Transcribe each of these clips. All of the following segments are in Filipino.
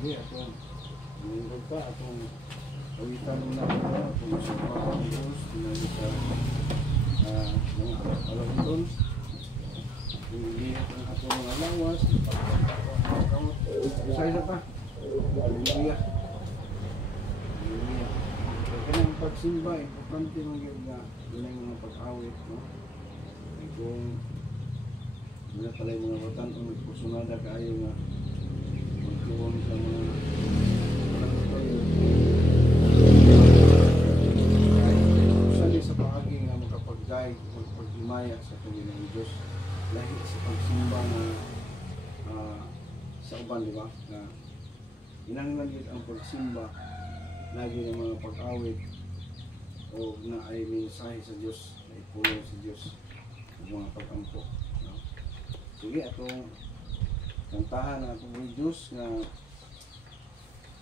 Sige, atong nilog ka, atong kawitan mo na ito, atong sumpa ang Diyos, tinalik ka mga alawin. Kung ilihat ang atong mga lawas, isa-isa pa. Hallelujah. Hallelujah. Kaya ang pagsimba, importante mong yun na yun ang mga pag-awit, no? Kung wala pala yung mga batan kung nagpusunada kaayo nga magtuwang sa mga usali sa paagi nga makapag-guide magpag-himaya sa Panginoon Diyos lahi sa pagsimba na sa uban, di ba? Na inanglan yun ang pagsimba lagi ng mga pag-awit o na ay mensahe sa Diyos na ipuno sa Diyos ng mga pag-ampo, no? Sige, atong kantahan na atong Diyos na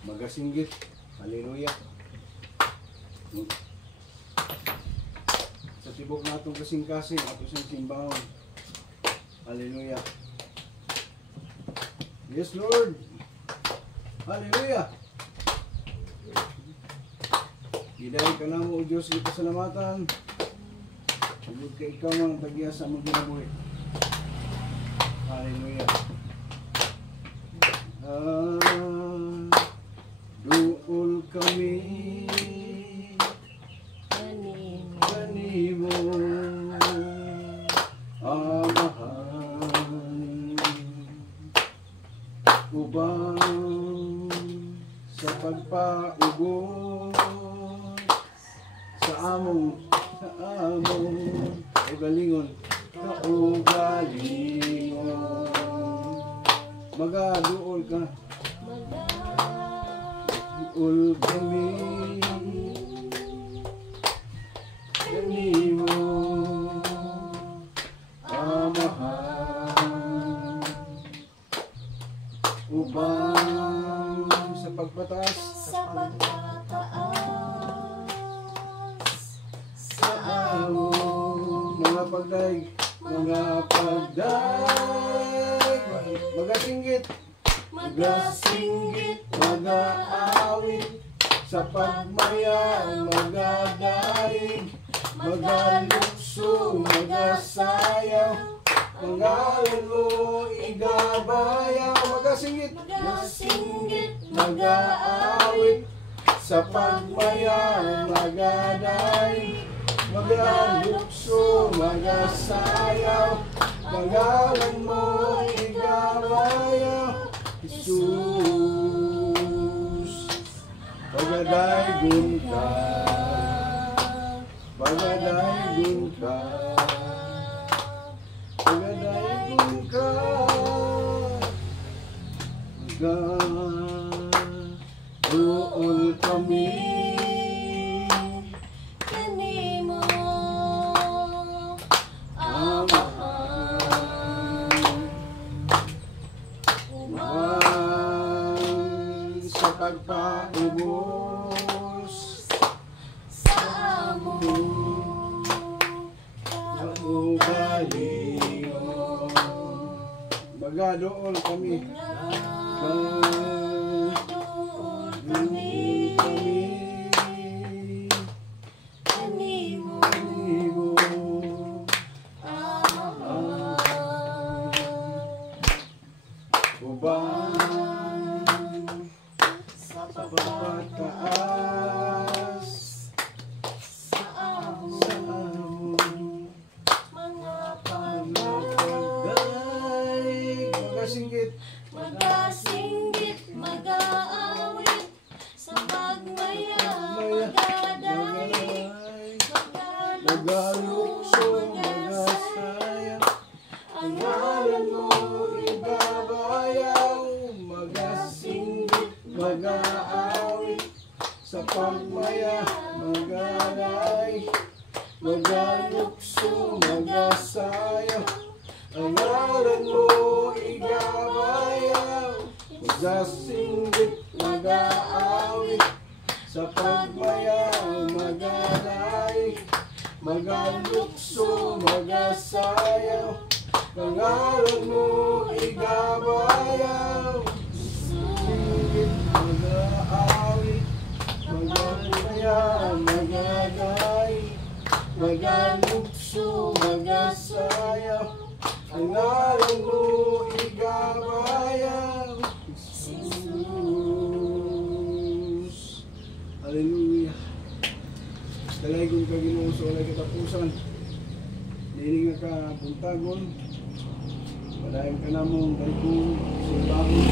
magasinggit. Hallelujah. Sa tibok na atong kasing-kasing ato siyang simbahon. Hallelujah. Yes, Lord. Hallelujah. Gidahin ka na mo, O Diyos, di pasalamatan. Pagod ka ikaw ang tagya sa mong ginabuhi. Hallelujah. Duol kami kanimo amahan ubang sa pagpaubos sa among ugalingon kaugalingon magaduol ka duol kami kanimo amahan ubang sa pagpataas sa among mga pagdaig magasinggit mag-aawit sa pagmaya magadaig magalukso magasayaw pangalan mo igabayaw magasinggit mag-aawit sa pagmaya magadaig magalukso magasayaw pangalan mo igabayaw Jesus. Pagadaygon ka, pagadaygon ka, pagadaygon ka, magaduol kami kanimo sa pagpaubos sa among kaugalingon magaduol kami kanimo ubang sa pagpataas sa among mga pagdaig magasinggit mag-aawit sa pagmaya magadaig magalukso magasaya ang ngalan mo igabayaw magasinggit mag-aawit sa pagmaya magaday magalukso magasayaw ang ngalan mo igabayaw magasinggit mag-aawit sa pagmaya magaday magalukso magasayaw ang ngalan mo igabayaw. katapusan. Dili nga ka buntagon. Padayon ka namong daigong simbahon.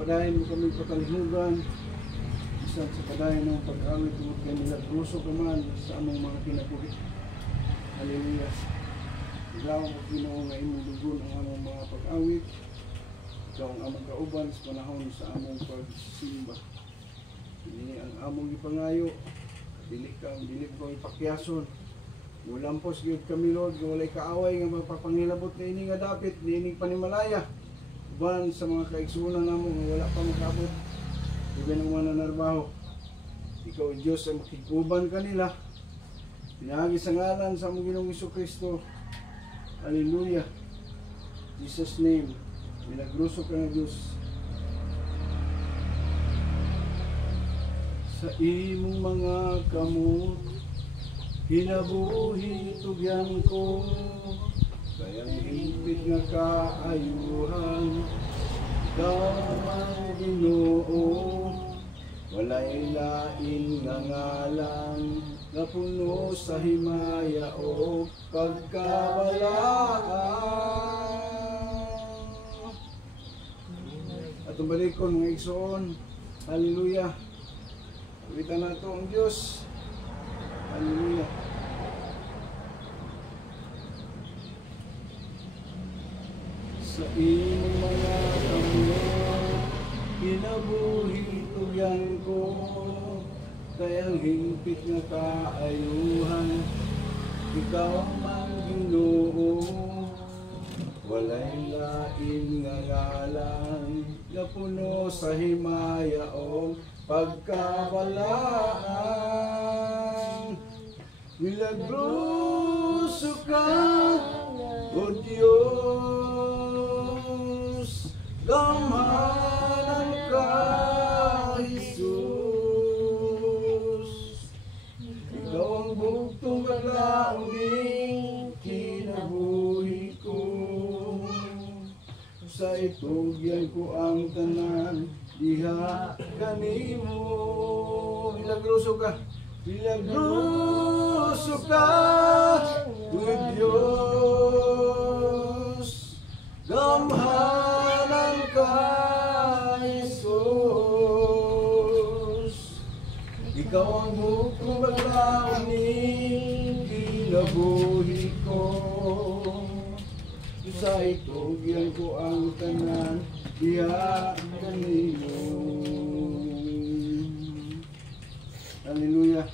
Padayon mo kami patalihugan. Isang sa padayon ng pag-awit tungkol kay nila ruso ka man sa among mga kinabuhi. Hallelujah. Ikaw ang Ginoo nga imong dugon ang among mga pag-awit. Ikaw ang among kauban sa panahon sa among pagsimba. Ini ang among ipangayo. Dili ko ipakyason. Mulampos gyud kami Lord, nga walay kaaway nga magpapangilabot na ini nga dapit, ini panimalaya. Uban sa mga kaigsuonan namo nga wala pa makabot. Iba ng mga nanarbaho. Ikaw Diyos ay makikuban kanila. Pinagi sa ngalan sa among Ginoong Jesucristo. Hallelujah. Jesus name. Milagroso ka nga Diyos. Sa imong mga kamot, hinabuhi tugyan ko, kayang higpit nga kaayuhan, ikaw ang Ginoo, walay lain nga ngalan, nga puno sa himaya o pagkabalaan. At balikon mga igsoon, hallelujah. Ulitan na ito ang Diyos. Hallelujah. Sa imong mga kamot, kinabuhi tugyan ko, kayang hingpit nga kaayuhan, ikaw man Ginoo, walay lain nga ngalan, nga puno sa himaya o pagkabalaan. Milagroso ka, O Diyos, gamhanan ka, Jesus. Ikaw ang bugtong kalaoning kinabuhi ko, sa itugyan ko ang tanan, diha kanimo. Milagroso ka, milagroso ka, O Diyos, gamhanan ka, Jesus. Ikaw ang bukong baglaoning kinabuhi ko, sa itugyan ko ang tanan, diha kanimo. Hallelujah.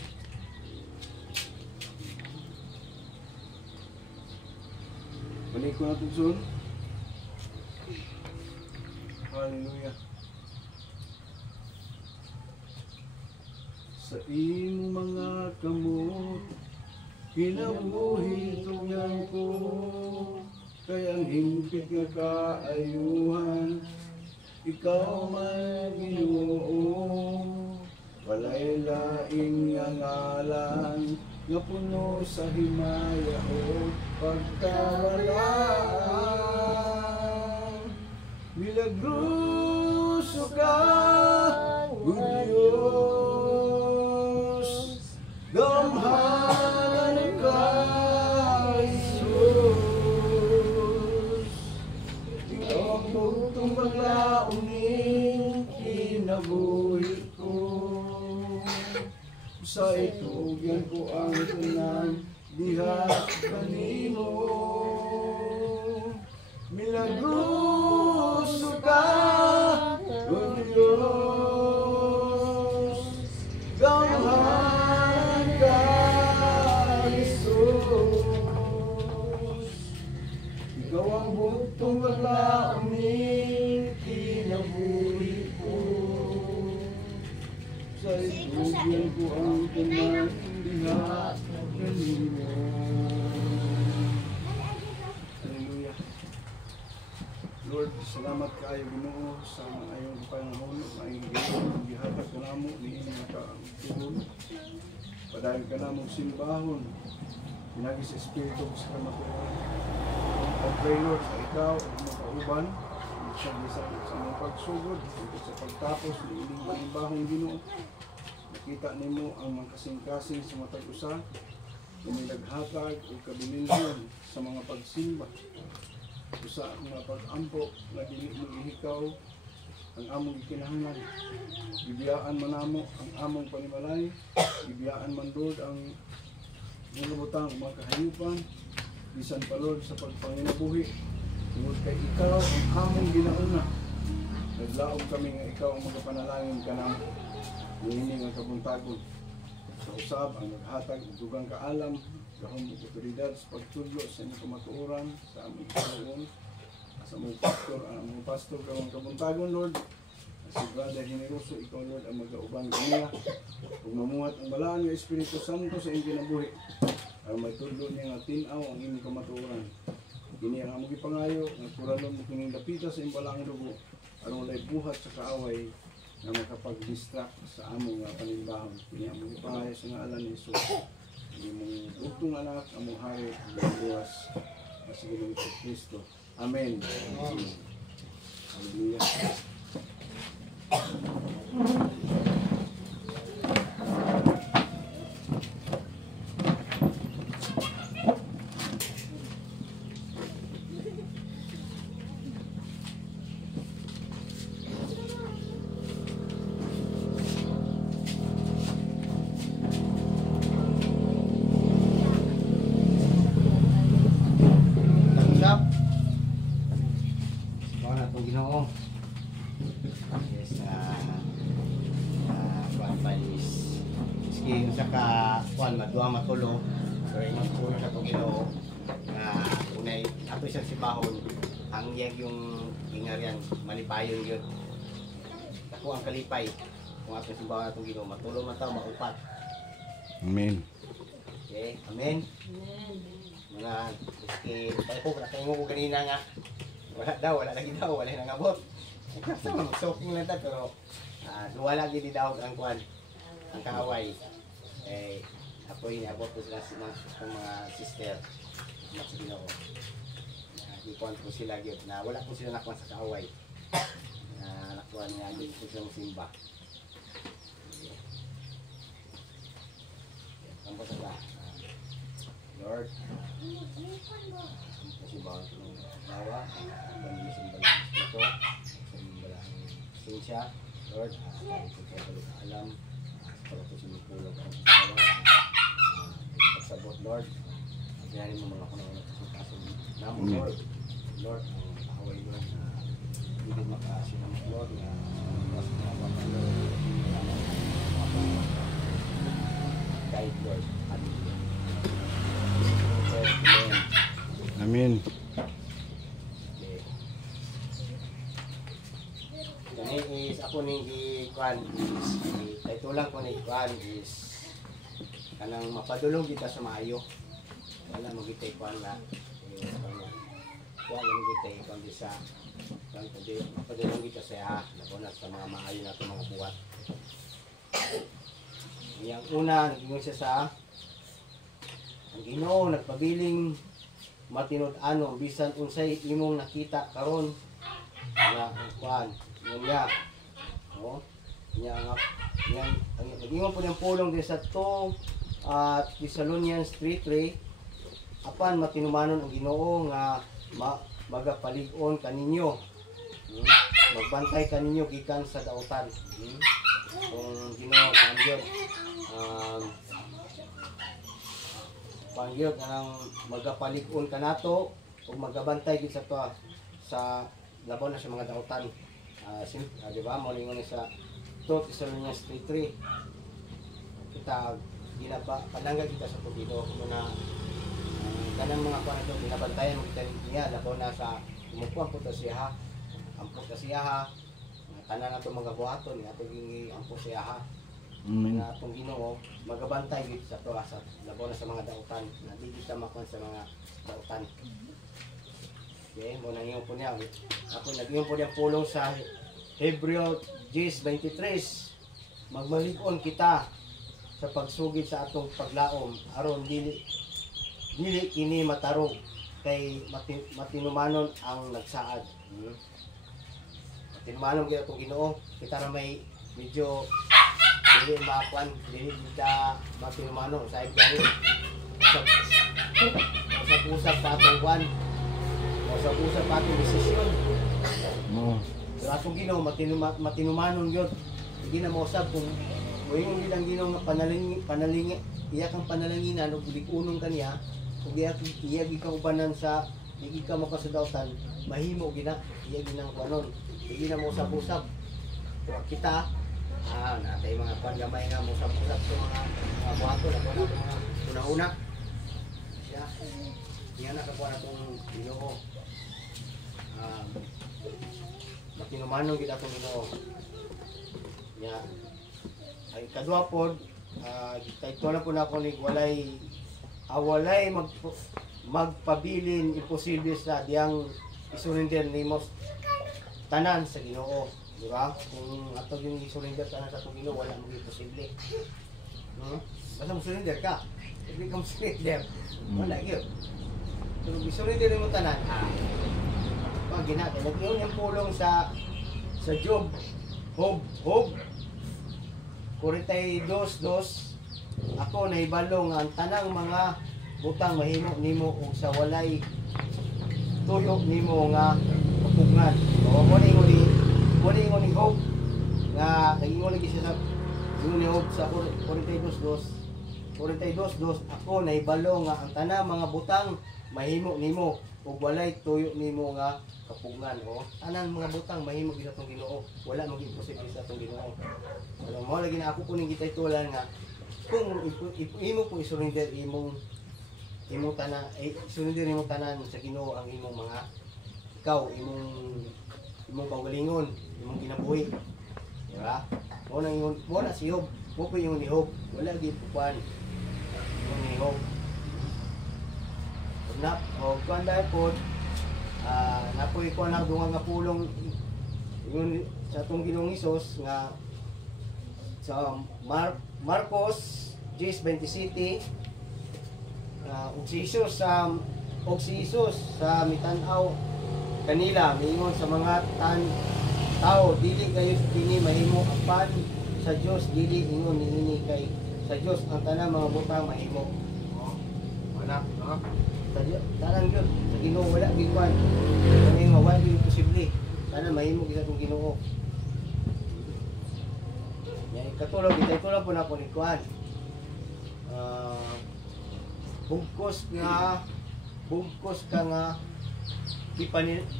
Balik ko na ito soon. Hallelujah. Sa imong mga kamot, kinabuhi tugyan ko, kayang hingpit nga kaayuhan, ikaw man Ginoo, walay lain nga ngalan, nga puno sa himaya o pagkabalaan. Milagroso ka, O Diyos, gamhanan ka, Jesus. Ikaw ang bugtong baglaoning kinabuhi ko, sa itugyan ko ang tanan, diha kanimo. Milagroso ka, O Diyos, gamhanan ka, Jesus. Ikaw ang bugtong baglaoning kinabuhi ko, sa itugyan ko ang tanan, diha kanimo. Hallelujah. Lord, salamat kayo Ginoo sa ayong panahon, ay gihatag ka namo ni inyong kaangkon. Padayon ka namong simbahon, pinagi sa Espiritu sa kamatuoran. I pray Lord sa ikaw at mga kauban, siya sa among pagsugod ug sa pagtapos niining manibahong Ginoo. Nakita nimo ang mga kasing-kasing sa matag usa kini naghatag ug kabilinhon sa mga pagsimba. Usa ang mga pag-ampo nga dili mo ihikaw ang among gikinahanglan. Bibiyaan man namo ang among panimalay, bibiyaan man Lord ang nilubutang mga kahayupan, bisan pa Lord sa pagpanginabuhi. Tungod kay ikaw ang among ginauna. Naglaog kami nga ikaw ang magapanalangin ka namo. Niini nga kabuntagon. Sa usab ang naghatag og dugang kaalam, gahom ug otoridad sa pagtudlo sa inyong kamatuoran sa among Panginoon. Sa among pastor kawang kabuntagon Lord. Si Brother Generoso, ikaw Lord ang mag-aubang kaniya. Kung mamuhat ang balaan ng Espiritu Santo sa inyong kinabuhi, ang may tudlo niya nga tinaw ang inyong kamatuoran. Kini ang among gipangayo, nga kuralon mo kining dapita sa inyong balang dugo, aron walay buhat sa kaaway na makapag-distract sa among panimbahon. Kini ang among gipangayo sa ngalan ni Jesus. Hindi mong utong anak, among hari, among buwas, sa Ginoong Kristo. Amen. Hallelujah. Ginoo. Yes, kuan pa is ski sa ka kuan madua matulo. So imong puno sa Ginoo nga unay ato sa sibahon ang iyang yung ingarian malipayon yun. Ako ang kalipay kung ato sibahon atong Ginoo matulo man taw maupat. Amen. Okay, amen. Mga ski pa ko kay mo kanina nga wala lagi daw, wala nang abot. Soaking lang ta pero duwa lagi di daw ang kuan, ang kaaway. Ako inabot ko sila ng mga sister na sa Ginoo. Di kuan ko sila gyud na wala ko sila nakuan sa kaaway. Nakuan niya dito sa simba. Ang basta Lord, kasi bawat ng nawa, ang simbalang ito, simbalang sinsya, Lord, kahit ito balik alam, para ito sinipulog ang nawa, pagsabot, Lord, agayanin mo mga kunang nagkasikaso namin, Lord, Lord, ang kahaway, Lord, na hindi makasinamot, Lord, na mas nawa ka, Lord, guide, Lord, hallelujah. Amen. Gani is ako ning ikuan is ito lang ko ni ikuan is kanang mapadulong kita sa maayo. Wala mo kita ikuan na wala mo kita ikuan sa kan kundi mapadulong kita sa laban sa mga maayo nato mga buhat. Yang una naging siya sa ang Ginoo nagpabiling matinud-ano bisan unsay imong nakita karon nga kuan niya niya nga ang naging po ng pulong din sa 2 at Thessalonians 3:3 apan matinumanon ang Ginoo nga magapalig-on kaninyo magbantay kaninyo gikan sa dautan kung Ginoo kangyod pangyod ang magapalig-on kanato ug magabantay gid sa to sa labaw na sa mga dautan. Di ba mo lingon sa 2 Thessalonians 3:3 kita ginaba palangga kita sa pagdito muna kanang mga kuan ito binabantayan mo kita niya labaw na sa umupuan po ta siya ampo ta siya tanan nato mga buhaton ato gingi ampo siya na atong Ginoo magabantay gid sa to sa labaw na sa mga dautan na di kita makon sa mga dautan. Okay, mo nang iyo po niya. Ako nag-iyo po niya pulong sa Hebreo 10:23. Magmalig-on kita sa pagsugid sa atong paglaom aron dili kini matarong kay matinumanon ang nagsaad. tinumanon gyud atong Ginoo. Kita ra may medyo dili makuan, dili kita matinumanon sa gani. Usap-usap pa atong kuan. Usap-usap pa atong desisyon. mo. Pero atong Ginoo matinumanon gyud. Hindi na mausab kung moingon gid ang Ginoo nga panalingi, iya kang panalanginan ug lig-unon kaniya, ug iya gid ka ubanan sa di ka makasudawtan, mahimo gina, iya ginang kuanon. Hindi na mausab-usab. Pero kita natay mga kuan gamay nga mausab-usab sa mga buhaton ako na mga una-una. Siya iya na kakuha natong Ginoo. Matinumanon gid atong Ginoo. Ya. Ay kadua pod ito na po na ako ni walay magpabilin imposible sa diyang isurinder nimo tanan sa Ginoo, di ba? Kung ato yung isurinder tanan sa Ginoo wala mo imposible. Basta mo surrender ka. Hindi ka mo surrender. Wala gyud. Pero isurinder mo tanan, pag ginatay nag-iyon yung pulong sa Job. Hob 42:2 ako nahibalo nga ang tanang mga butang mahimo nimo ug sa walay tuyo nimo nga kapugnan. O mo ni Hob nga nag-ingon lagi siya sa ni Hob sa 42:2 ako nahibalo nga ang tanang mga butang mahimo nimo ug walay tuyo nimo nga kapugnan. O tanan mga butang mahimo gid atong Ginoo, wala maging posible sa atong Ginoo. Pero mo lagi na ako kuning kitay tulan nga kung imo po isurrender imong tanan surrender imong tanan sa Ginoo ang imong mga ikaw imong pagalingon, imong kinabuhi. Di ba? Mo na si Job, mo po yung ni Job, wala gid pupan. Yung ni Job. Na o kuan dahil po napoy ko na dunga nga pulong yun sa atong Ginoong Hesus nga sa Marcos 10:27 og si Jesus sa mitan-aw kanila miingon sa mga tao dili kayo kini mahimo apan sa Dios dili ingon niini kay sa Dios ang tanang mga butang mahimo. Wala no? Tanan gyud sa Ginoo wala gid kwan. Kani nga wala gid posible. Tanan mahimo gid atong Ginoo. Ya katulog po na po ni kwan. Bugkos ka nga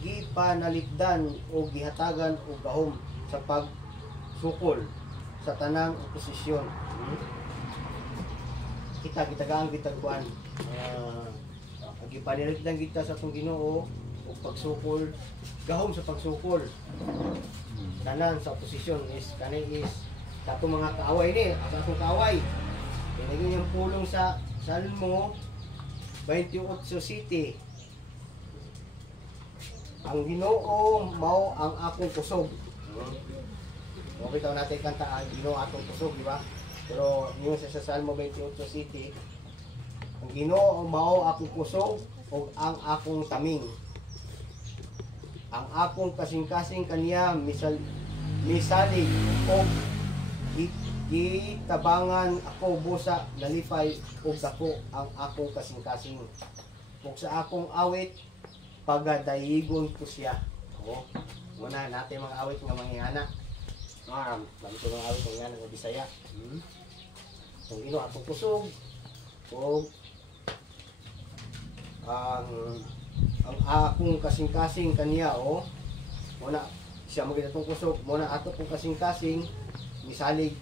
gipanalipdan o gihatagan o gahom sa pagsukol sa tanang oposisyon. Kita kwan gipanalipdan kita sa atong Ginoo o pagsukol gahom sa pagsukol tanan sa oposisyon is atong mga kaaway ni sa atong kaaway pinagin yung pulong sa Salmo 28:7 ang Ginoo mao ang akong kusog. Okay taw natin kanta ang Ginoo atong kusog, di ba? Pero niyo sa Salmo 28:7 ang Ginoo mao akong kusog ug ang akong taming. Ang akong kasing-kasing kaniya misalig og gitabangan ako busa nalipay ug dako ang akong kasing-kasing. Ug sa akong awit pagadayigon ko siya. Muna natin mga awit nga manghihana. Ito mga awit nga nga Bisaya. Ang Ginoo atong kusog ug ang akong kasing-kasing kaniya muna siya magid atong kusog muna ato kong kasing-kasing misalig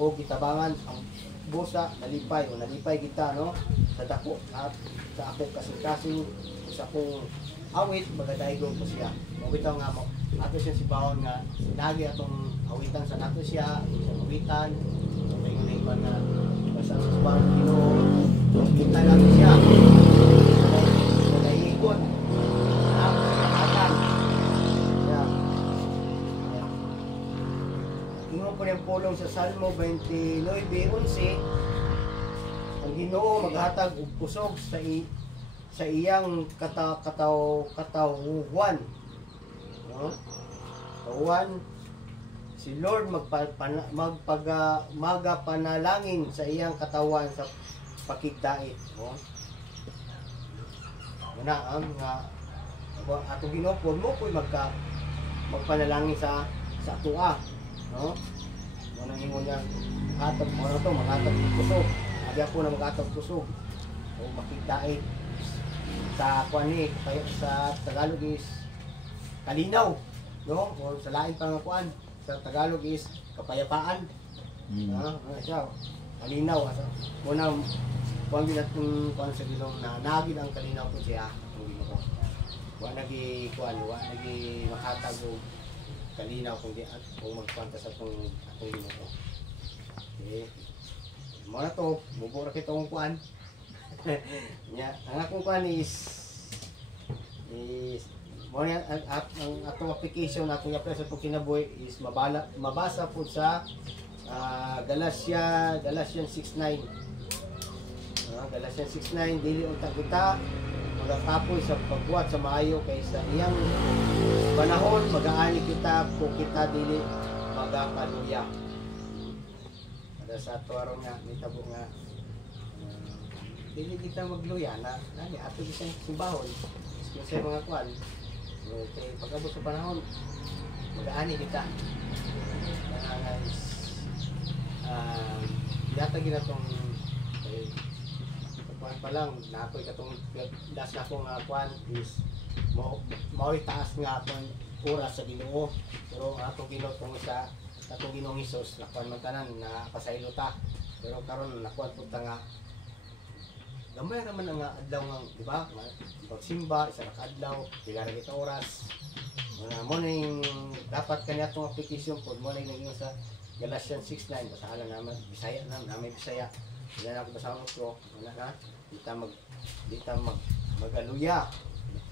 o gitabangan ang busa nalipay kita no sa dako at sa akong kasing-kasing sa akong awit magadayigon ko siya. Mabitaw nga mo ato siya sibawon nga lagi atong awitan sa nato siya sa awitan may ngiban na basta sa sibawon Ginoo kita lang siya magadayigon ang akan siya. Ginoo po niyang pulong sa Salmo 29:11 ang Ginoo maghatag og kusog sa iyang katawuhan. No? Kauwan, si Lord magapanalangin sa iyang katawan sa pakigdait. No? Muna nga atong Ginoo mo ko'y magpanalangin sa atua, no? Muna ingon niya atong magatag kusog. Abi ako na magatag kusog o makigdait sa kuan ni sa Tagalog is kalinaw, no? O sa lain pang kuan sa Tagalog is kapayapaan. Ano siya? Kalinaw asa. Muna kuan ginatong kuan sa Ginoo na nagid ang kalinaw ko siya atong Ginoo. Wa nagi makatag og kalinaw kung magkwanta sa atong Ginoo. Okay. Mo na to, mubo ra kita kung kuan. Nya, ang akong kuan is mo na ang atong application atong i-apply sa atong kinabuhi is mabasa po sa Galatians 6:9. Galatians 6:9, dili unta kita magakapoy sa pagbuhat sa maayo kaysa iyang panahon mag-aani kita kung kita dili magakaluya. Ada sa tuwaro nga nitabo nga dili kita magluya na nani ato bisang simbahon sa mga kwan. Okay, pag-abot sa panahon mag-aani kita. Guys, yata ginatong kuan pa lang na ako'y katong das na akong kuan is mao'y taas nga akong oras sa Ginoo, pero atong Ginoo tungod sa atong Ginoong Hesus nakuan man tanan na pasaylo ta, pero karon nakuan pud ta nga gamay naman ang adlaw nga di ba pagsimba isa ka adlaw pila ra kita oras mo ning dapat kanya atong application pod mo ning ingon sa Galatians 6:9 basahan naman Bisaya namin Bisaya. Yan ako basahan ko, wala na. Dita magaluya.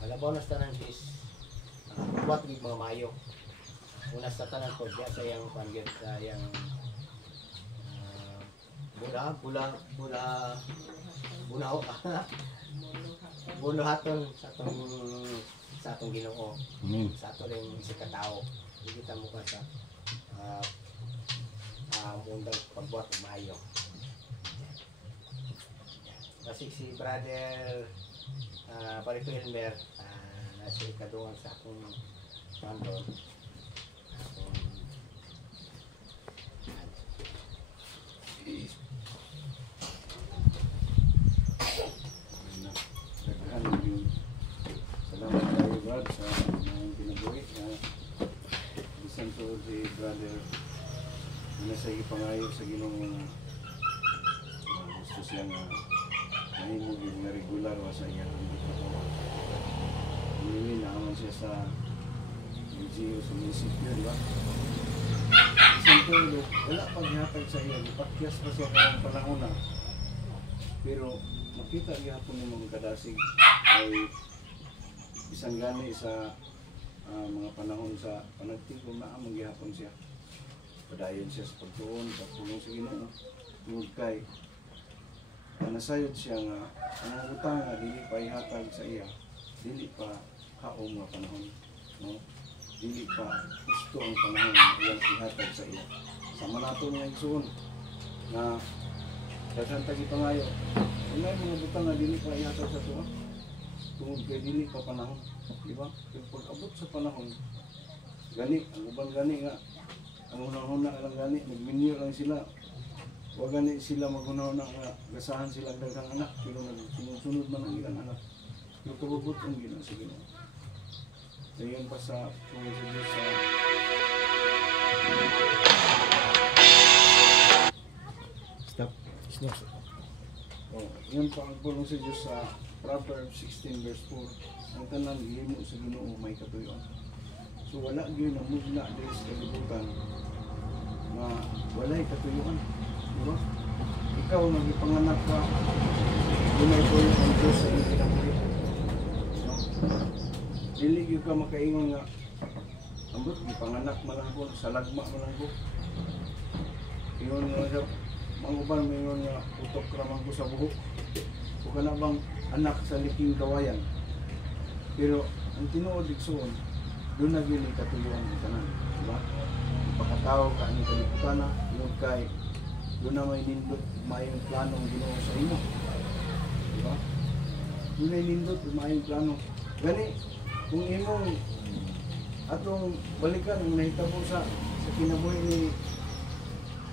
Alabaw na sa tanan is buhat with mga mayo. Una sa tanan ko, diya sa yung panggit sa yung bulahaton sa atong Ginoo. Sa ato rin si katao. Hindi kita mukha sa mundang pagbuhat ng mayo. Kasi si Brother Parito Elmer nasa ikaduhan sa akong pandon. Salamat tayo Brad sa mga pinabuhi. Bisan to si Brother nasa ipangayo sa Ginoo gusto siya nga mahimog yung na regular wa sa iyang trabaho. Hindi naman siya sa LGU sa munisipyo, di ba? Siyempre, wala paghatag sa iya. Ipakyas pa siya karang panahon na. Pero makita gihapon ng mga kadasig ay isang gani sa mga panahon sa panagtigong na amang gihapon siya. Padayon siya sa pagtuon, sa tulong sa Ginoo. Tungod kay nasayod siya nga ang utang nga dili pa ihatag sa iya, dili pa kaong nga panahon, no? Dili pa gusto ang panahon nga iyang ihatag sa iya. Sama nato niya igsoon na daghan tagi pangayo. Unay mga butang nga dili pa ihatag sa tuwa. Tungod kay dili pa panahon, di ba? Pero pag abot sa panahon, gani ang uban gani nga ang unang-una lang gani nagminyo lang sila. Huwag gani sila magunaw na gasahan silang daghang anak, pero nagsunod man ang ilang anak. Pero kabubot ang ginang sa Ginoo. Dayon pa sa tungkol sa Diyos sa stop. Yun pa ang pulong sa Diyos sa Proverbs 16 verse 4. Ang tanan himo sa Ginoo may katuyon. So wala gyud na mugna diri sa kalibutan na walay katuyon. Diba? Ikaw nagipanganak ka, dunay po yung Diyos sa iyong kinabuhi. No? Dili yung ka makaingon nga, ambot, gipanganak malangko, sa lagma malangko. Ingon nga siya, manguban mo ingon nga, utok ramang ko sa buhok. O ka na bang anak sa liking gawayan. Pero, ang tinuod igsoon, doon na gini katuluan ng tanan. Diba? Ipakatao ka ang kalibutan na, yun kay doon na may nindot, mayong planong Ginoo sa imo. Diba? Doon ay nindot, mayong plano. Gani, kung imong atong balikan ang nahitabo sa kinabuhi ni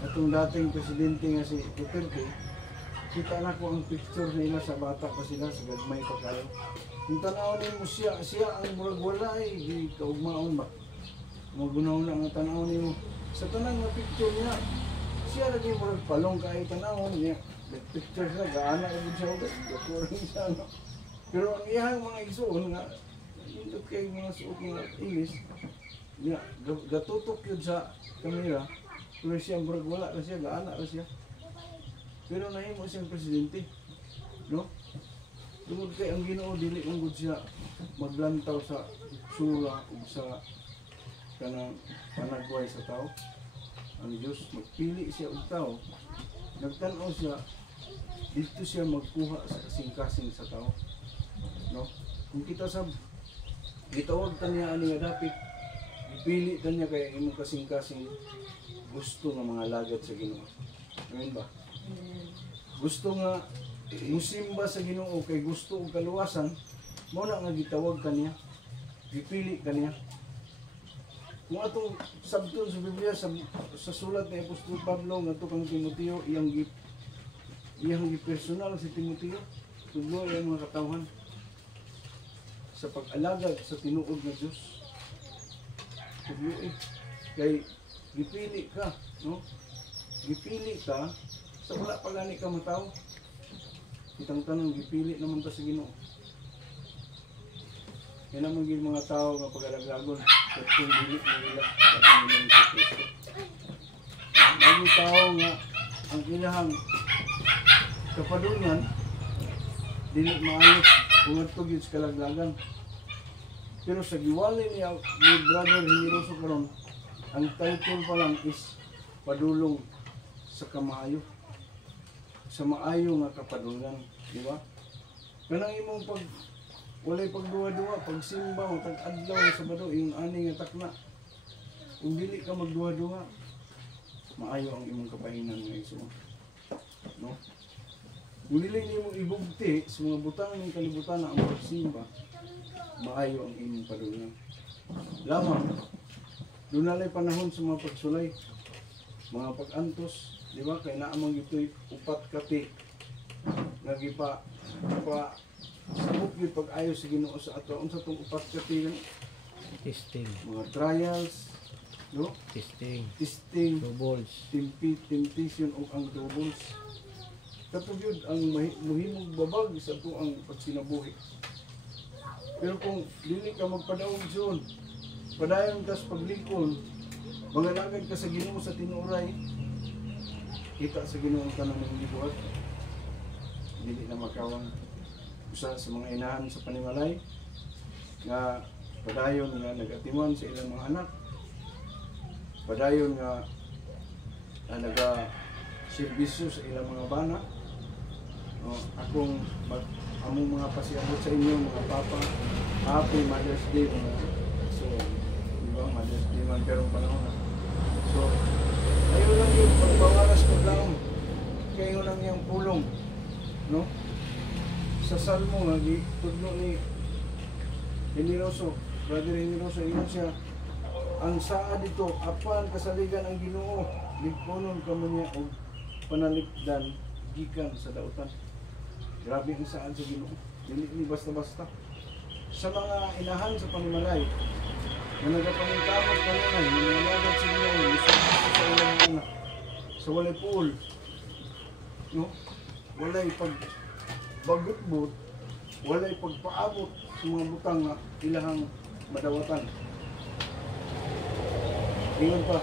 atong dating presidente nga si Duterte, kita na ko ang picture nila sa bata pa sila, sa gagmay pa kayo. Yung tanaw nimo siya ang murag wala eh, di kaugmaon ba? Magunaw na ang tanaw nimo. Sa tanang nga picture niya, siya lagi murag palong kayo tanawon niya. Picture siya, gaana ko siya, gakurang siya, no? Pero ang iyang mga igsoon nga, hindi kayo mga suot nga ilis, niya, gatutok yun sa kamera, pero siya murag wala na siya, gaana na siya. Pero nahimo siyang presidente, no? Tungod kay ang Ginoo dili man gud siya maglantaw sa sura ug sa kanang panagway sa tao. Ang Dios magpili siya og tao. Nagtan-aw siya dito siya magkuha sa kasing-kasing sa tao. No? Kung kita sab gitawag ta niya ani nga dapit, ipili ta niya kay imong kasing-kasing gusto nga mga lagat sa Ginoo. Amen ba? Gusto nga musimba sa Ginoo kay gusto og kaluwasan, mao na nga gitawag kaniya, gipili kaniya. Kung atong sabton sa Biblia sa sulat ni Apostol Pablo ngadto kang Timoteo, iyang personal si Timoteo, tudlo ang mga katawhan sa pag-alagad sa tinuod nga Dios. Tudlo kay gipili ka, no? Gipili ka sa wala pa gani ka mataw. Kitang tanong, gipili naman ta sa Ginoo. Yan naman yung mga tao nga pag-alaglagon at kung dili nila sa Panginoon sa Kristo. Mga tao nga ang ilahang kapadungan dili maayos kung atog yun sa kalaglagan. Pero sa giwali niya ni Brother Generoso karon, ang title pa lang is padulong sa kamaayo. Sa maayo nga kapadungan, di ba? Kanang imong walay pagduwa-duwa, pagsimba o tag-adlaw sa Sabado, yung ani nga takna. Kung dili ka magduwa-duwa, maayo ang imong kapahinan nga Isu. No? Kung dili nimo ibugti sa mga butang ng kalibutan ang pagsimba, maayo ang imong padulungan. Lamang, doon nalay panahon sa mga pagsulay, mga pag-antos, di ba? Kaya naamang ito'y upat kati nagipa sabot yung pag-ayos sa Ginoo sa ato. Unsa tong upat kati Testing. mga trials, no? Testing, Doubles. temptation o ang doubles. Katugyod ang muhimog babag sa ito ang pagsinabuhi. Pero kung dili ka magpadawog doon, padayon ka sa paglikon, mangalagad ka sa Ginoo sa tinuray, kita sa Ginoo ang tanang ng gibuhat. Dili na makawang usa sa mga inahan sa panimalay nga padayon nga nagatiman sa ilang mga anak, padayon nga naga-serbisyo sa ilang mga bana. Akong among mga pasiabot sa inyo mga papa, happy Mother's Day mga. So, di ba, Mother's Day man karong panahon. So, ayun lang yung pagbawalas ko lang, kayo lang yung pulong, no? Sa Salmo nga, tudlo ni Generoso, Brother Generoso, yun siya, ang saa dito, apan kasaligan ang Ginoo, ligponon kamo niya o panalipdan, gikan sa dautan. Grabe ang saan sa Ginoo, dili basta-basta. Sa mga inahan sa panimalay, na nagapangingkamot kanunay, na nangalagat sa Ginoo, sa ilang anak, sa walay pool, no? Walay pagbagot-bot, walay pagpaabot sa mga butang na ilahang madawatan. Ingon pa,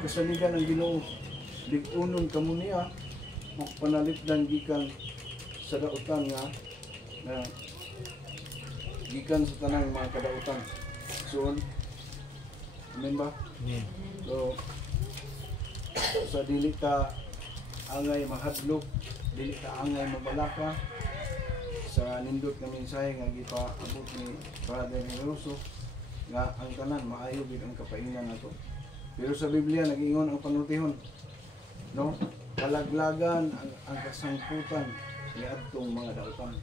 kasaligan ang Ginoo, lig-unon kamo niya, panalipdan gikan sa dautan nga na gikan sa tanang mga kadautan. So, amen ba? Amen. So, sa dili ka angay mahadlok, dili ka angay mabalaka sa nindot na mensahe nga gipaabot ni Brother Generoso, nga ang tanan maayo gid ang kapainan nato. Pero sa Biblia nag-ingon ang panultihon, no? Kalaglagan ang kasangputan ni adtong mga dautan.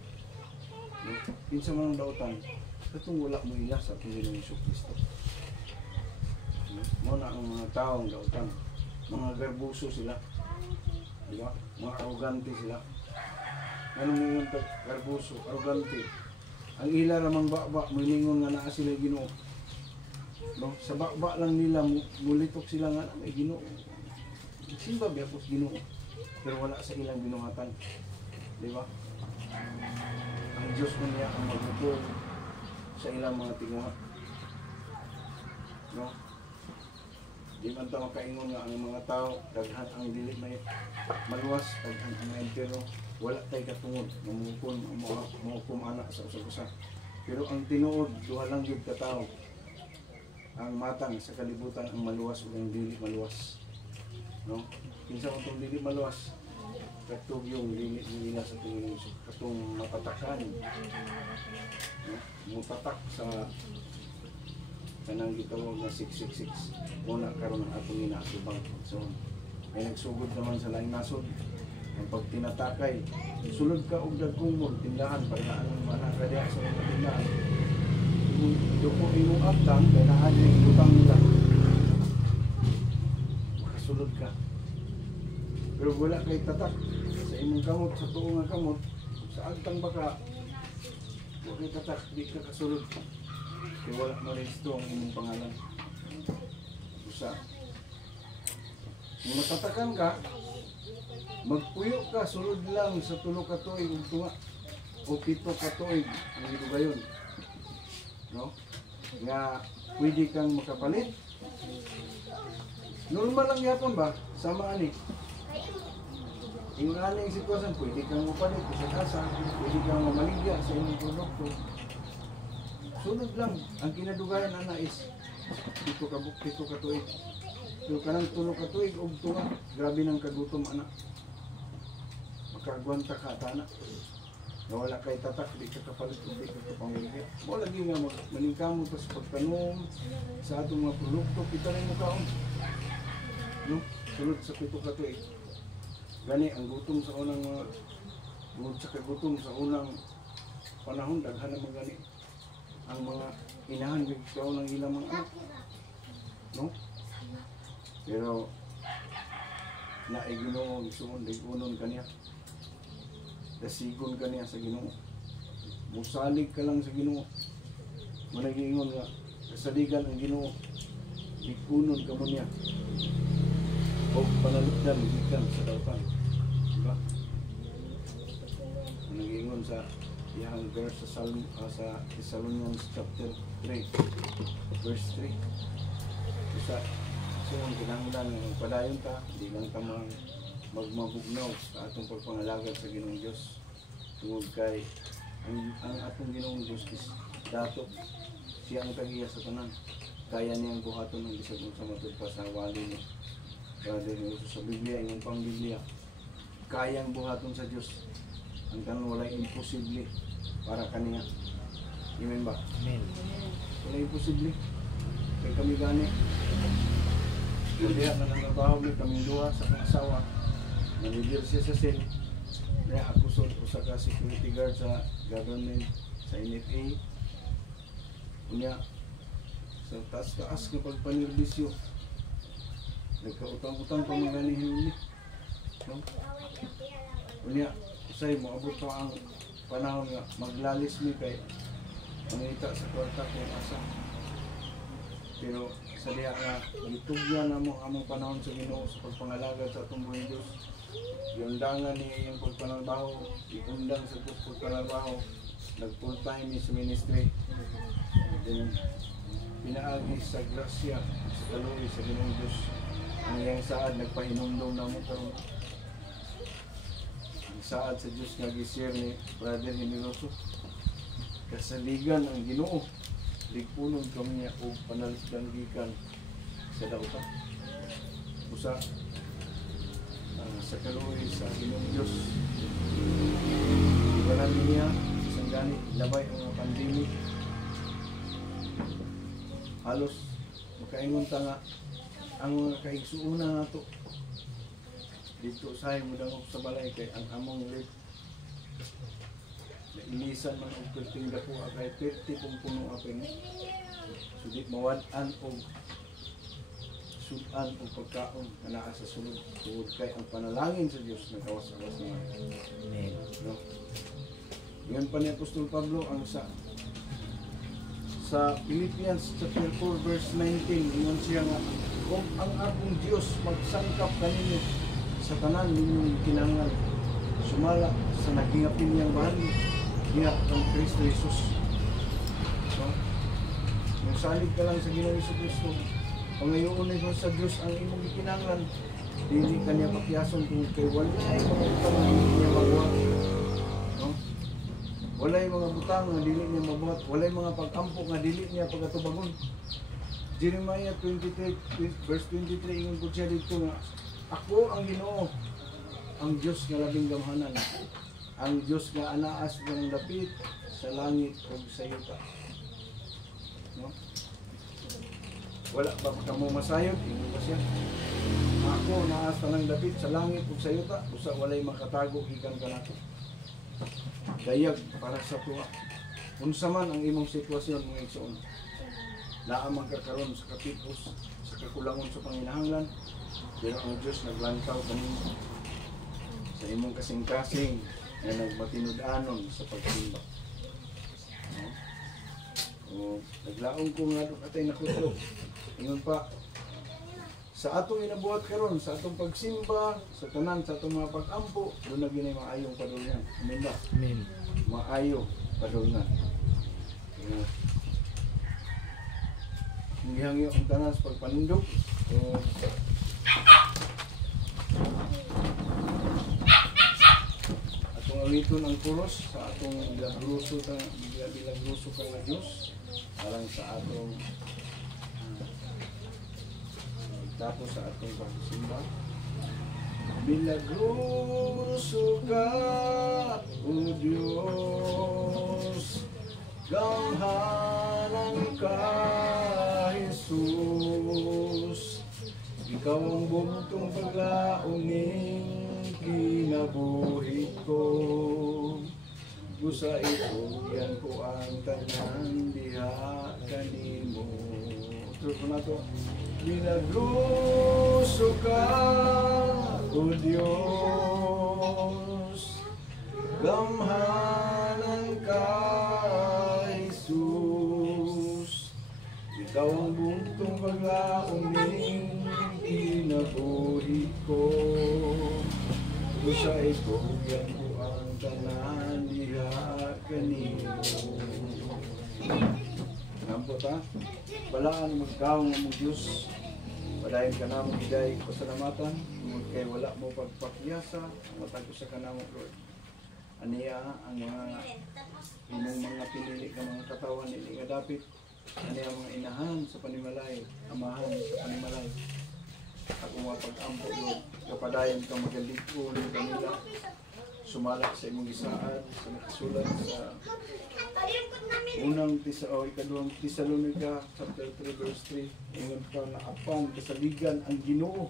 No? Kinsa man ang dautan, katong wala mo ila sa Panginoong Jesucristo. No? Mo na ang mga taong dautan, mga garbuso sila. Di ba? Mga arrogante sila. Anong mga garbuso, arrogante? Ang ila ramang baba, miningon nga naa sila Ginoo. No? Sa baba lang nila, mulitok sila nga may Ginoo. Simba biyapos Ginoo. Pero wala sa ilang binuhatan. Di ba? Ang Diyos mo niya ang magbubuo sa ilang mga tinguha. No? Di man ta makaingon nga ang mga tao, daghan ang dili may maluwas, daghan ang entero. Wala tay katungod mamukom anak sa usa-usa. Pero ang tinuod duha lang gyud ka tawo. Ang matang sa kalibutan ang maluwas ug ang dili maluwas. No? Kinsa man tong dili maluwas? Katug yung dili nila sa tingin katong matatakan. No? Mutatak sa kanang gitawag na 666. Muna karon ang atong inaatubang. So, ay nagsugod naman sa laing nasod. Ang pag tinatakay, sulod ka og dagkong tindahan para ang manakadya sa mga tindahan. Duko imong abtang kay naa yung utang nila. Makasulod ka. Pero wala kay tatak sa imong kamot, sa tuong nga kamot, sa agtang baka wala kay tatak, di ka kasulod. Kaya wala ma-registo ang imong pangalan. Usa. Kung matatakan ka, magpuyo ka, sulod lang sa 3 ka tuig ug tunga o 7 ka tuig ang gidugayon. No? Nga pwede kang makapalit. Normal lang yapon ba? Sama ani. Yung aning sitwasyon, pwede kang mapalit sa kasa, pwede kang mamaligya sa inyong produkto. Sunod lang, ang kinadugayan ana is 7 ka tuig. Pero kanang 3 ka tuig og tunga, grabe nang kagutom ana. Makagwanta ka tana. Na wala kay tatak, di ka kapalit, di ka kapamilya. Mo lagi nga maningkamo ta sa pagtanom sa atong mga produkto, kita rin mo kaon. No? Sulod sa 7 ka tuig. Gani ang gutom sa unang mga sa kagutom sa unang panahon, daghan naman gani ang mga inahan bigkaw ng ilang mga anak. No? Pero naay Ginoo isuon digunon kaniya. Dasigon kaniya sa Ginoo. Musalig ka lang sa Ginoo. Managingon nga kasaligan ang Ginoo. Digunon ka mo niya. O panalugdan gikan sa dautan. Diba? Managingon sa iyang verse sa sa Thessalonians chapter 3 verse 3. Isa so ang kinahanglan ng padayon ta, di lang ta magmabugnaw sa atong pagpangalagad sa Ginoong Dios. Tungod kay ang atong Ginoong Dios is dato, siya ang tagiya sa tanan. Kaya niyang buhaton ng bisag unsa matud pa sa wali ni Brother Jesus sa Biblia, yung pang Biblia. Kayang buhaton sa Dios. Ang tanan walay imposible para kaniya. Amen ba? Amen. Walay imposible. Kay kami gani. Kaya nananabaho ni kami duha sa akong asawa. Manager siya sa SEL. Kaya ako sa ka security guard sa government, sa NFA. Kunya, sa taas-taas na pagpanirbisyo. Nagkautang-utang pa mga ganihin ni. No? Kunya, usay mo abot pa ang panahon nga maglalis mi kay mangita sa kwarta kung asa. Pero sa diha nga gitugyan na mo among panahon sa Ginoo sa pagpangalagad sa atong buhay Dios. Iundangan niya yung pagpanalbaho, iundang sa pagpanalbaho, nag full time sa ministry. Then pinaagi sa grasya sa kaluoy sa Ginoong Dios. Ang iyang saad nagpahinumdum na mo karon. Ang saad sa Dios nga gi-share ni Brother Generoso. Kasaligan ang Ginoo. Ligpunon kami niya o panalisdan gikan sa dautan. Usa sa kaluoy sa Ginoong Dios. Iwanan niya isang gani labay ang pandemic. halos makaingon ta nga ang mga kaigsuuna nato dito sa mo dangog sa balay kay ang among lip na ilisan man og perting dako kay 30 pung puno apin so di mawad-an og sudan o pagkaon na naa sa sulod tungod kay ang panalangin sa Dios nagawas-awas naman. Amen. No? Yan pa ni Apostol Pablo ang sa Philippians chapter 4 verse 19 ingon siya nga kung ang akong Dios magsangkap kanino sa tanan ninyong kinahanglan sumala sa nagingapin niyang bahagi niya ang Kristo Jesus. So, kung salig ka lang sa Ginoong Kristo, pangayoon mo sa Diyos ang imong kinahanglan, dili kanya pakyason kung kay wala ay mga butang nga dili niya mabuhat. No? Wala ay mga butang nga dili niya mabuhat, wala ay mga pag-ampo nga dili niya pagatubagon. Jeremiah 23 verse 23 ingon po siya dito nga ako ang Ginoo, ang Diyos nga labing gamhanan, ang Diyos nga anaas ng dapit sa langit ug sa yuta. No? Wala pa kamo masayod, ingon pa siya. Ako naas tanang dapit sa langit ug sa yuta, usa walay makatago gikan kanako. Dayag para sa tuwa. Unsa man ang imong sitwasyon mga igsoon, naa man ka karon sa kapipos, sa kakulangon sa panginahanglan, pero ang Diyos naglantaw kanimo sa imong kasing-kasing na nagmatinud-anon sa pagsimba. No? O naglaong ko nga doon atay nakutlo. Ingon pa, sa atong inabuhat karon, sa atong pagsimba, sa tanan, sa atong mga pag-ampo, doon na ginay maayong padulngan. Amen ba? Amen. Maayo padulngan. Kung gihangyo ang tanan sa pagpanindog, atong awiton ang kuros sa atong bilagruso ka nga Diyos, parang sa atong tapos sa atong pagsimba. Milagroso ka, O Diyos, gamhanan ka, Jesus. Ikaw ang bumutong paglaoning kinabuhi ko. Busa yan ko ang tanan diha kanimo. Tuloy ko na to. Milagroso ka, O Diyos, gamhanan ka, Jesus. Ikaw ang buntong paglaoning kinabuhi ko. Busa yan ko ang tanan diha kanimo. Nampot ha? Balaan magkaong ang mong Diyos. Padayon ka na mong hiday pasalamatan. Kung kay wala mo pagpakyasa, matag sa ka na mong Lord. Aniya ang mga imong mga pinili ka mga katawan nili nga dapit. Aniya ang mga inahan sa panimalay, amahan sa panimalay. Ako mga pag-ampo Lord, kapadayon ka magalikon kanila. Sumalak sa imong gisaad, sa nakasulat sa unang ikaduhang Tesalonica chapter 3 verse 3. Ingon ka na apan kasaligan ang Ginoo,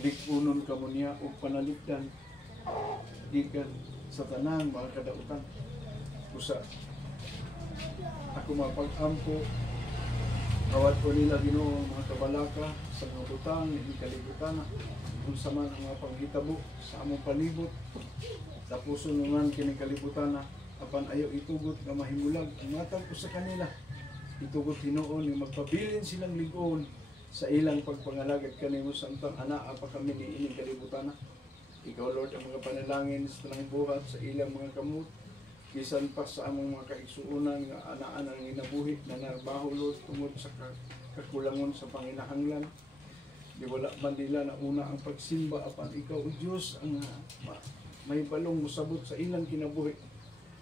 likunon ka mo niya o panaligdan gikan sa tanan mga kadautan. Usa ako mapag-ampo kawat ko nila Ginoo mga kabalaka sa mga butang hindi kalibutan kung sa man ang mga panghitabo sa among palibot sa puso naman kining kalibutan apan ayaw itugot nga mahimulag ang matag ko sa kanila itugot Hinuon nga magpabilin silang ligon sa ilang pagpangalagad kanimo samtang anaa pa kami ni ining kalibutan. Ikaw Lord ang mga panalangin sa tanang buhat sa ilang mga kamot bisan pa sa among mga kaigsuonan nga anaan ang ginabuhi na narbaho Lord tungod sa kakulangon sa panginahanglan. Di wala man nila na una ang pagsimba apan ikaw o Diyos ang may balong musabot sa ilang kinabuhi.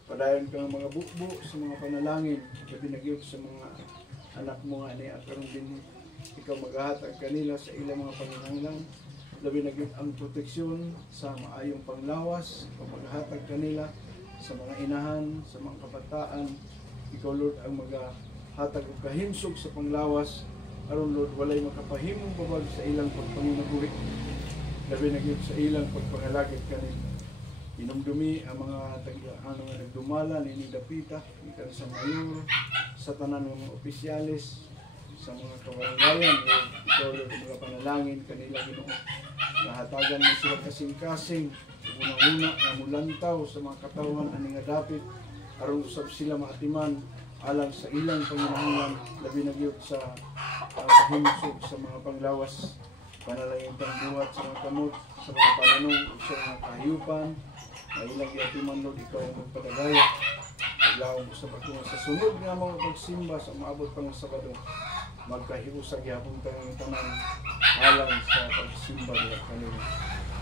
Padayon ka ng mga bukbo sa mga panalangin, gabi nagyod sa mga anak mo nga ni at karong din ikaw maghahatag kanila sa ilang mga panginahanglan. Labi nagyod ang proteksyon sa maayong panglawas, maghatag kanila sa mga inahan, sa mga kabataan. Ikaw Lord ang hatag og kahimsog sa panglawas aron Lord walay makapahimong babag sa ilang pagpanginubuhi labi na gyud sa ilang pagpangalagid kanin inumdumi ang mga ano nga nagdumala ni dapita gikan sa mayor sa tanan ng mga opisyalis sa mga kabarangayan ito Lord mga panalangin kanila Ginoo nahatagan mo sila kasing-kasing unang-una nga mulantaw sa mga katawan ani nga dapit aron usab sila maatiman alang sa ilang panginahanglan labi na gyud sa kahimsog sa mga panglawas panalangin pangbuhat sa mga kamot sa mga pananong sa mga kahiyupan na ilang yatiman Lord ikaw ang magpadagaya aglaong sa patungo sa sunod nga mga pagsimba sa maabot pang Sabado magkahiusag yapon tayong tanan alang sa pagsimba niya kanina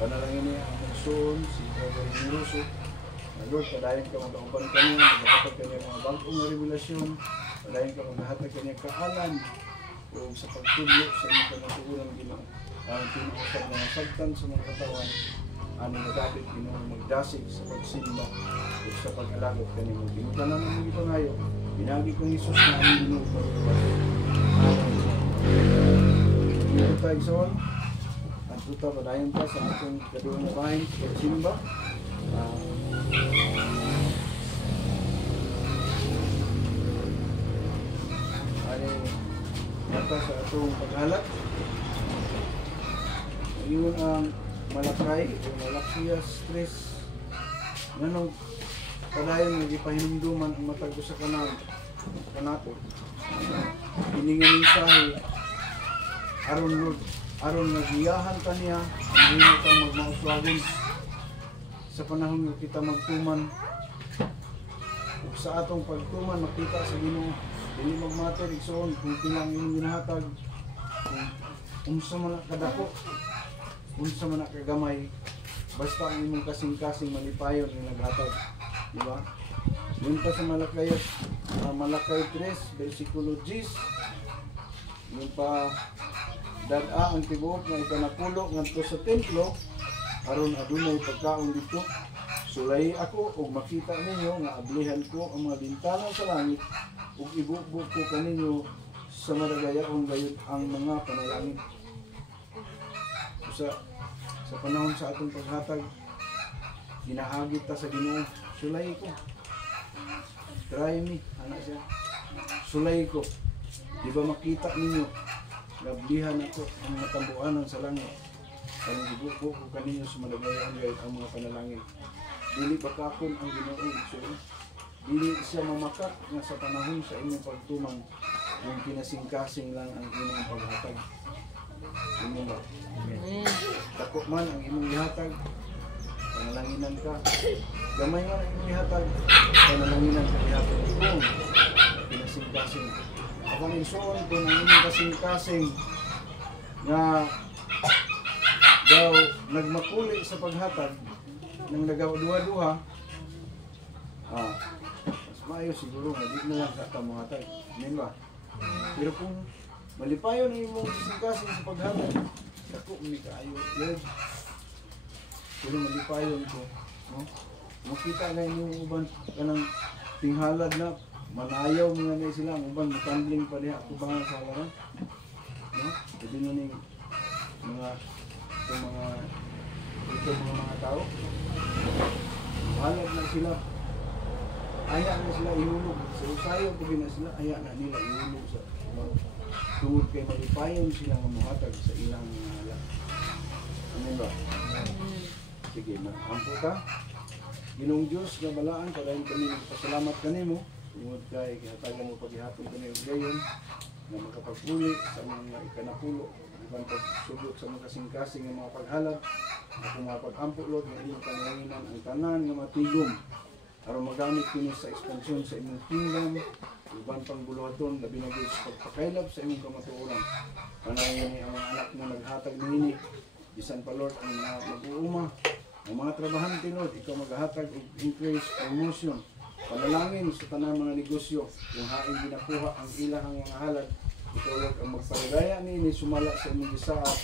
panalangin niya ang magsuon si Brother Miruso Lord, padayon ka magkauban kanya, maghahatag kanya mga bagong revelasyon, padayon ka maghahatag kanya kaalam o sa pagtulyo sa inyong kanatugunan Ginoo. Ang tinuusap na nasagtan sa mga katawan, ano na dapat Ginoo magdasig sa pagsimba o sa pag-alagot kanimo. Ginutanan ang mga pangayo, binagi kong Isus na aming Ginoo pagkawas. Ginoo tayo son, at tuta padayon ka sa atong kadulang bahay, pagsimba. Mata sa atong paghalat iyon ang malakay o malaksiya stress nganong padayon nga gipahinumduman ang matag sa kanato iningan mensahe aron Lord aron nagiyahan ka niya ang kang magmauswagon sa panahon nga kita magtuman ug sa atong pagtuman makita sa Ginoo dili magmatter igsoon kung kilang imong ginahatag unsa man kadako unsa man kagamay basta ang imong kasing-kasing malipayon nga naghatag di ba yun pa sa Malakay 3 bersikulo 10 yun pa dad-a ang tibuok nga ikanapulo ngadto sa templo aron adunay pagkaon dito sulay ako ug makita ninyo nga ablihan ko ang mga bintana sa langit ug ibubog ko kaninyo sa madagayaon gayud ang mga panalangin. Sa panahon sa atong paghatag, ginahagit ta sa Ginoo, sulay ko. Try me, ana siya. Sulay ko. Di ba makita ninyo, gablihan ako ang mga tambuanan sa langit. Ang ibubog ko kaninyo sa madagayaon gayud ang mga panalangin. Dili pakakon ang Ginoo igsoon. Dili siya mamakat nga sa panahon sa inyong pagtumang yung kinasing-kasing lang ang inyong paghatag. Imo ba? Amen. Dako man ang imong ihatag, panalanginan ka. Gamay man ang imong ihatag, panalanginan ka ihatag. Kung kinasing-kasing. Kapag insuon kung ang imong kasing-kasing nga daw nagmakuli sa paghatag nang nagawa-duha-duha, mas maayo siguro nga di na lang sa kamuhatag. Amen ba? Pero kung malipayon ang imong kasing-kasing sa paghatag, ako may kaayo yun. Pero malipayon ko, no? Makita na yung uban kanang tinghalad na manayaw mga na sila, ang uban matambling pa diha ako ba sa halaran, no? Pwede na ning mga tao halad na sila, aya na sila ihulog sa usayo pag na sila, aya na nila ihulog sa tungod kay malipayon sila nga muhatag sa ilang mga halad. Amen ba? Sige, ampo ta. Ginong Diyos nga balaan, padayon kami nagpasalamat kanimo tungod kay kihatagan mo paghihapon kami og gayon na makapagpuli sa mga ikanapulo ibang pagsugot sa mga kasing-kasing nga mga paghalad at mga pag-ampulot nga inyong pananginan ang tanan nga matigom aron magamit kini sa ekspansyon sa imong kingdom uban pang buluhaton labi na gyud sa pagpakaylab sa imong kamatuoran panangin ni ang mga anak na naghatag niini bisan pa Lord ang mga mag-uuma ang mga trabahante Lord ikaw maghatag og increase promotion panalangin sa tanang mga negosyo yung haing ginakuha ang ilang mga halad ikaw Lord ang magpaligaya niini sumala sa imong gisaad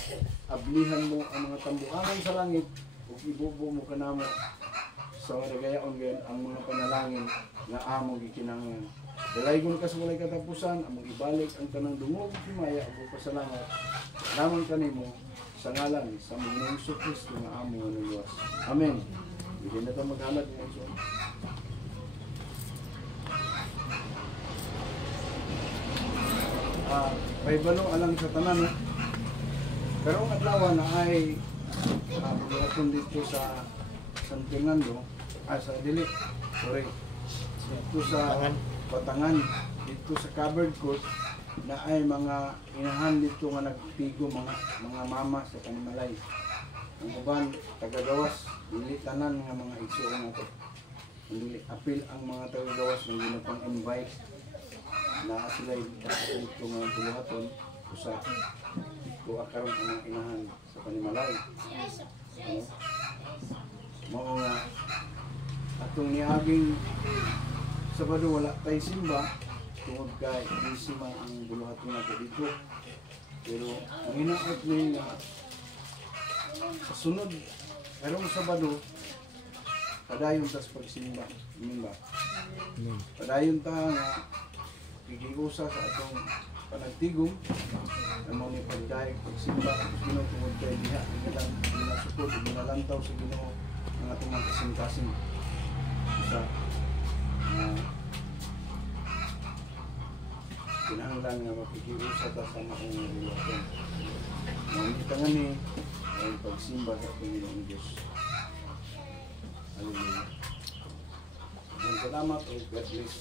ablihan mo ang mga tambuanan sa langit ug ibubo mo kanamo sa nagayaon gayon ang mga panalangin nga among gikinahanglan. Dalaygon ka sa walay katapusan, among ibalik ang tanang dungog himaya ug pasalamat. Namon kanimo sa ngalan sa Ginoong Kristo nga among naluwas. Amen. Hindi na tayo maghalad ngayon. So. May balo alang sa tanan. Pero ang adlaw na ay bulaton dito sa San Fernando, sa Dili, sorry, dito sa Batangan, dito sa covered court na ay mga inahan dito nga nagtigo mga mama sa Kanimalay. Ang uban tagagawas, dili tanan nga mga igsoon nato. Dili apil ang mga tagagawas nga ginapang invite na sila dito nga buluhaton usa ko akaron ang mga inahan sa Kanimalay. Mao nga atong niaging Sabado wala tay simba tungod kay busy man ang buluhaton nato dito. Pero ang hinaot ni nga sa sunod karong Sabado padayon tas pagsimba, simba. Padayon ta nga gigiusa sa atong panagtigom amo ni pagdaig pagsimba Ginoo tungod kay diha ilang ginasukod ginalantaw sa Ginoo ang atong mga kasing-kasing sa kinahanglan nga mapikiusa ta sa maong relasyon. Ngunit nga ni ang pagsimba sa Panginoong Diyos. Hallelujah. Salamat o God bless.